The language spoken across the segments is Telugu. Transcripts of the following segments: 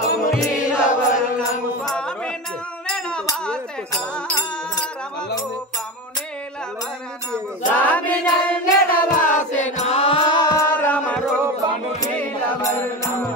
నీలవర్ణము స్వామి నల్లెడవాసెనా రమరూపము నీలవర్ణము స్వామి నల్లెడవాసెనా రమరూపము నీలవర్ణము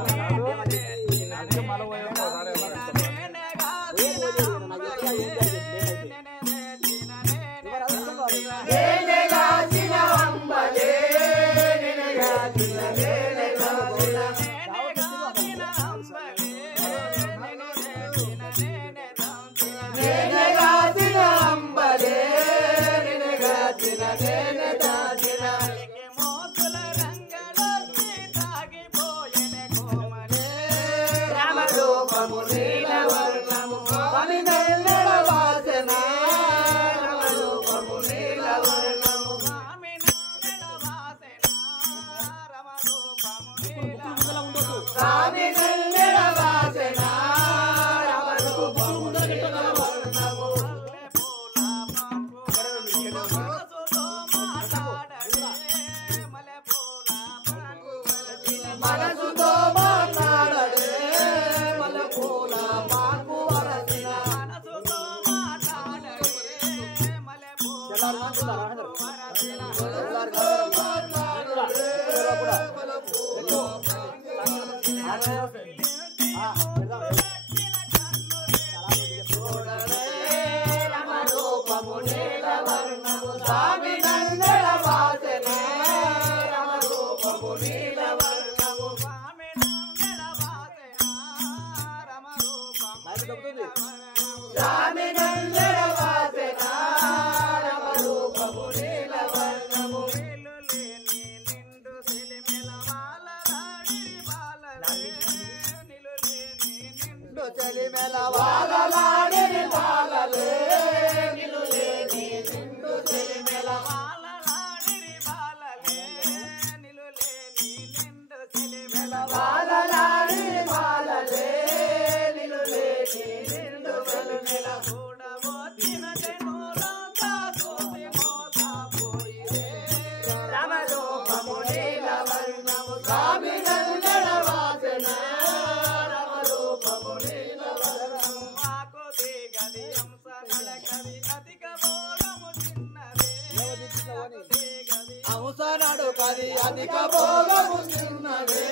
అధిక భోగము చిన్నదే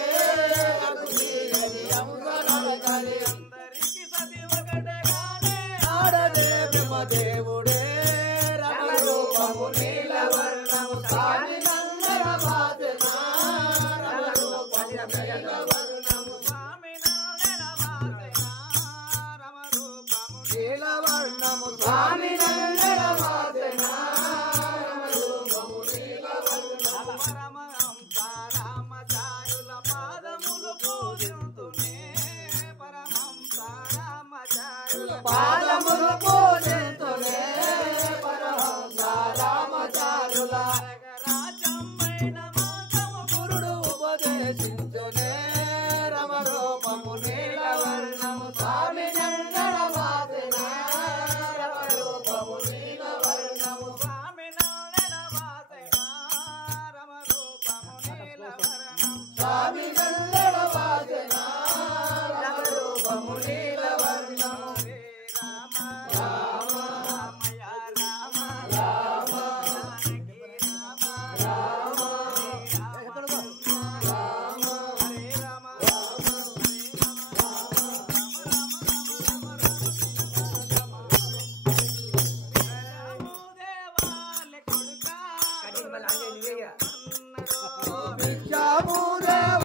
ఆడదే బ్రహ్మదేవుడే రమరూపము నీలవర్ణము స్వామి నందరవాసెనా రమరూపము నీలవర్ణము స్వామి నందరవాసెనా రమరూపము నీలవర్ణము స్వామి నందరవాసెనా రమరూపము నీలవర్ణము రామచారుల పాదములు పూజింతునే పరమహంస రామచారుల పాదములు పూజింతునే పరమహంస రామచారుల రాజమైన మాతము గురుడు ఉపదేశించునే రమరూపము నీలవర్ణము స్వామి నందరవాసెనా రమరూపము నీలవర్ణము స్వామి నందరవాసెనా రమరూపము నీలవర్ణము స్వామి నందరవాసెనా రమరూపము నీలవర్ణము రామ రామయ రామ రామ జానకి రామ రామ రామ హరే రామ రామ దేవాలే కొడుకా